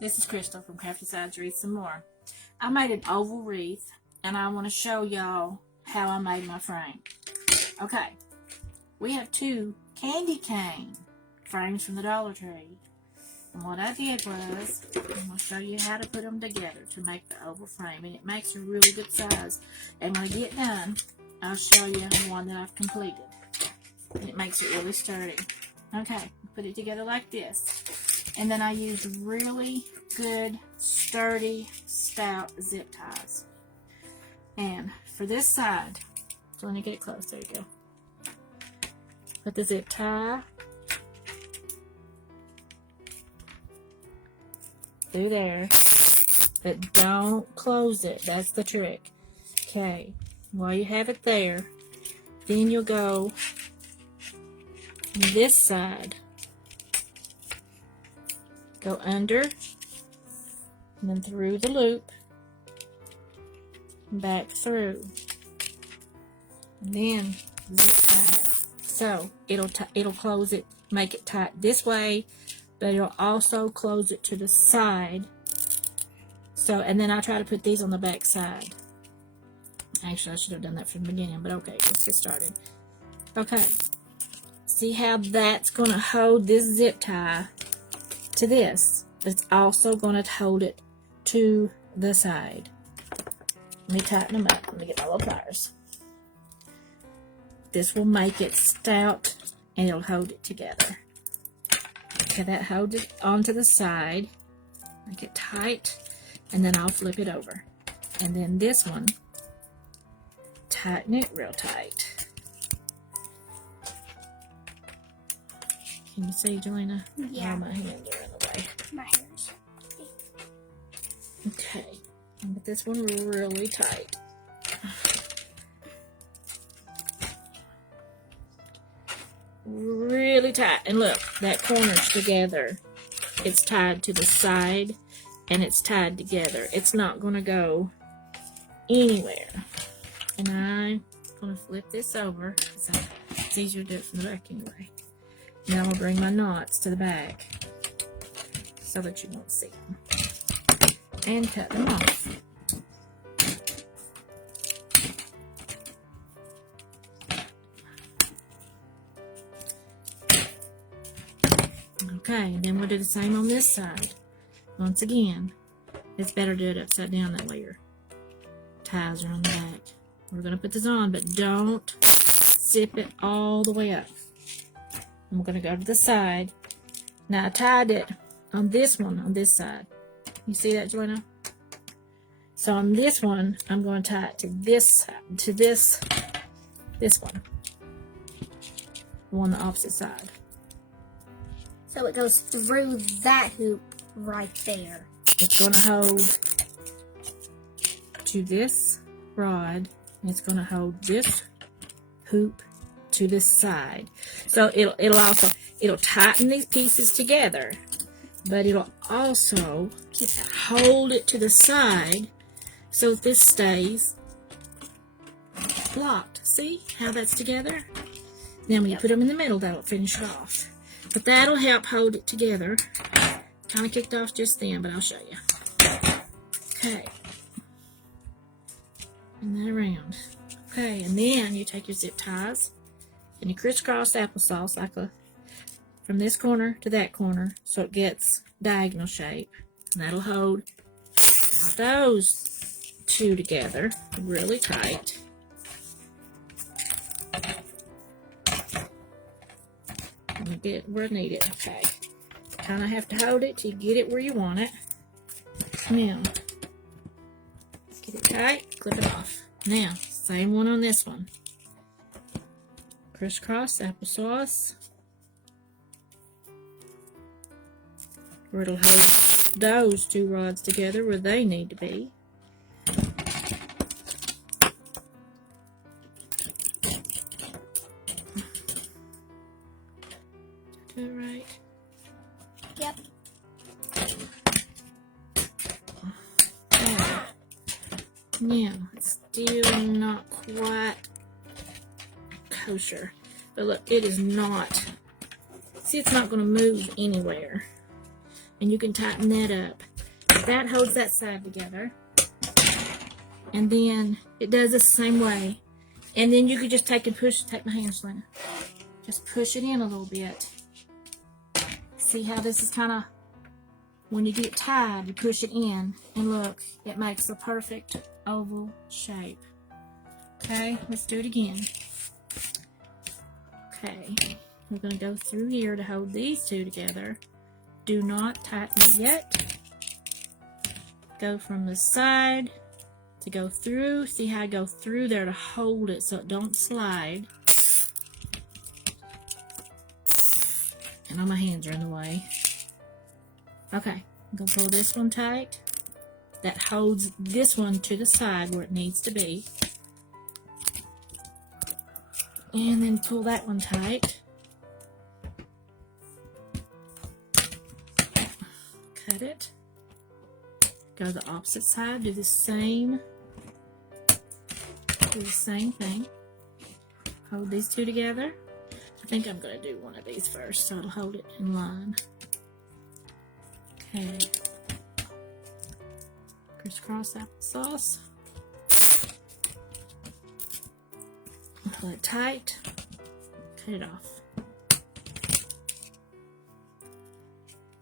This is Crystal from Crafty Sides Wreaths and More. I made an oval wreath, and I want to show y'all how I made my frame. Okay, we have 2 candy cane frames from the Dollar Tree. And what I did was, I'm going to show you how to put them together to make the oval frame. And it makes a really good size. And when I get done, I'll show you one that I've completed. And it makes it really sturdy. Okay, put it together like this. And then I use really good, sturdy, stout zip ties. And for this side, so let me get it close, there you go. Put the zip tie through there, but don't close it, that's the trick. Okay, while you have it there, then you'll go this side. Go under, and then through the loop, and back through, and then zip tie it. So it'll close it, make it tight this way, but it'll also close it to the side. So, and then I try to put these on the back side. Actually, I should have done that from the beginning, but okay, let's get started. Okay, see how that's going to hold this zip tie to this, but it's also going to hold it to the side. Let me tighten them up. Let me get my little pliers. This will make it stout and it'll hold it together. Okay, that holds it onto the side. Make it tight, and then I'll flip it over. And then this one, tighten it real tight. Can you see, Jelena? Yeah. Oh, my hands are in the way. My hair's. Okay. But this one really tight. Really tight. And look, that corner's together. It's tied to the side, and it's tied together. It's not going to go anywhere. And I'm going to flip this over. It's easier to do it from the back anyway. Now I'll bring my knots to the back so that you won't see them. And cut them off. Okay, and then we'll do the same on this side. Once again, it's better to do it upside down, that way your ties are on the back. We're going to put this on, but don't zip it all the way up. I'm going to go to the side. Now I tied it on this one, on this side. You see that, Joanna? So on this one, I'm going to tie it to this side, to this one. On the opposite side. So it goes through that hoop right there. It's going to hold to this rod, and it's going to hold this hoop to this side. So it'll tighten these pieces together, but it'll also hold it to the side so this stays locked. See how that's together? Then when you put them in the middle, that'll finish it off. But that'll help hold it together. Kind of kicked off just then, but I'll show you. Okay. And that around. Okay, and then you take your zip ties and you crisscross applesauce from this corner to that corner so it gets diagonal shape. And that'll hold those 2 together really tight. Let me get it where I need it. Okay. Kind of have to hold it till you get it where you want it. Now, get it tight, clip it off. Now, same one on this one. Crisscross applesauce. Where it'll hold those 2 rods together where they need to be. Do it right. Yep. Now, it's still not quite kosher. But look, it is not. See, it's not going to move anywhere. and you can tighten that up. That holds that side together. And then it does the same way. And then you could just take my hand, Selena. Just push it in a little bit. See how this is kind of, when you get tied, you push it in. And look, it makes the perfect oval shape. Okay, let's do it again. Okay, we're going to go through here to hold these two together. Do not tighten it yet. Go from the side to go through. See how I go through there to hold it so it don't slide. And all my hands are in the way. Okay, I'm going to pull this one tight. That holds this one to the side where it needs to be. And then pull that one tight. Cut it. Go to the opposite side, do the same thing. Hold these two together. I think I'm going to do one of these first so it'll hold it in line. Okay. Crisscross applesauce. Pull it tight. Cut it off.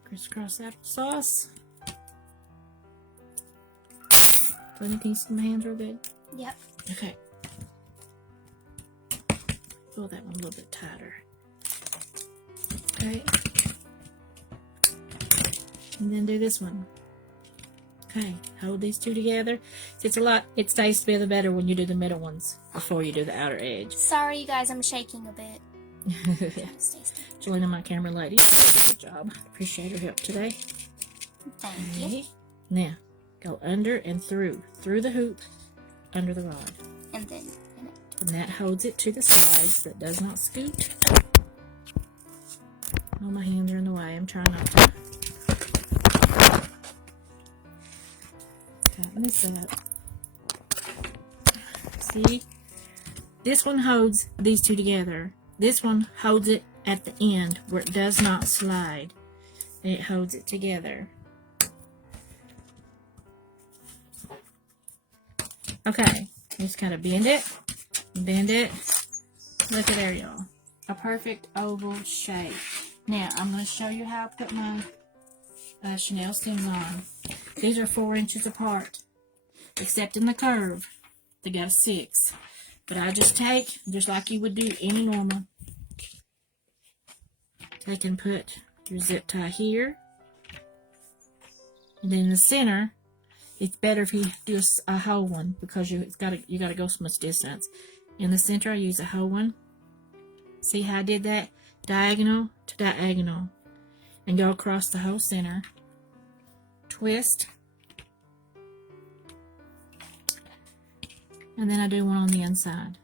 Crisscross applesauce. Do anything in my hands real good? Yep. Okay. Pull that one a little bit tighter. Okay. And then do this one. Okay. Hold these two together. It stays together better when you do the middle ones before you do the outer edge. Sorry, you guys, I'm shaking a bit. Jelena, my camera lady, good job. Appreciate her help today. Thank you. Now, go under and through the hoop, under the rod. And then in it. And that holds it to the sides. That does not scoot. Oh, my hands are in the way. I'm trying not to. Tighten this up. See? This one holds these two together. This one holds it at the end where it does not slide. And it holds it together. Okay, just kind of bend it. Look at there, y'all. A perfect oval shape. Now, I'm going to show you how I put my Chenille Stems on. These are 4 inches apart, except in the curve. They got a 6. But I just take, just like you would do any normal. Take and put your zip tie here. And then in the center, it's better if you do a whole one because you gotta go so much distance. In the center, I use a whole one. See how I did that? Diagonal to diagonal. And go across the whole center. Twist. And then I do one on the inside.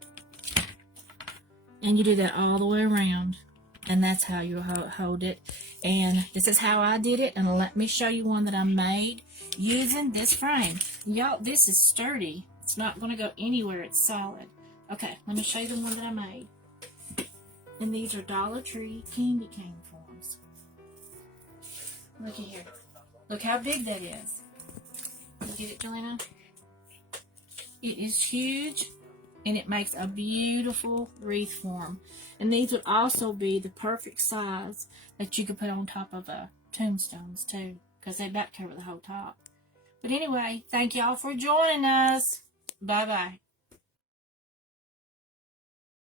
And you do that all the way around. And that's how you hold it. And this is how I did it. And let me show you one that I made using this frame. Y'all, this is sturdy. It's not going to go anywhere. It's solid. Okay, let me show you the one that I made. And these are Dollar Tree candy cane forms. Look at here. Look how big that is. Look at it, Jelena. It is huge. And it makes a beautiful wreath form. And these would also be the perfect size that you could put on top of tombstones too. Because they back cover the whole top. But anyway, thank y'all for joining us. Bye-bye.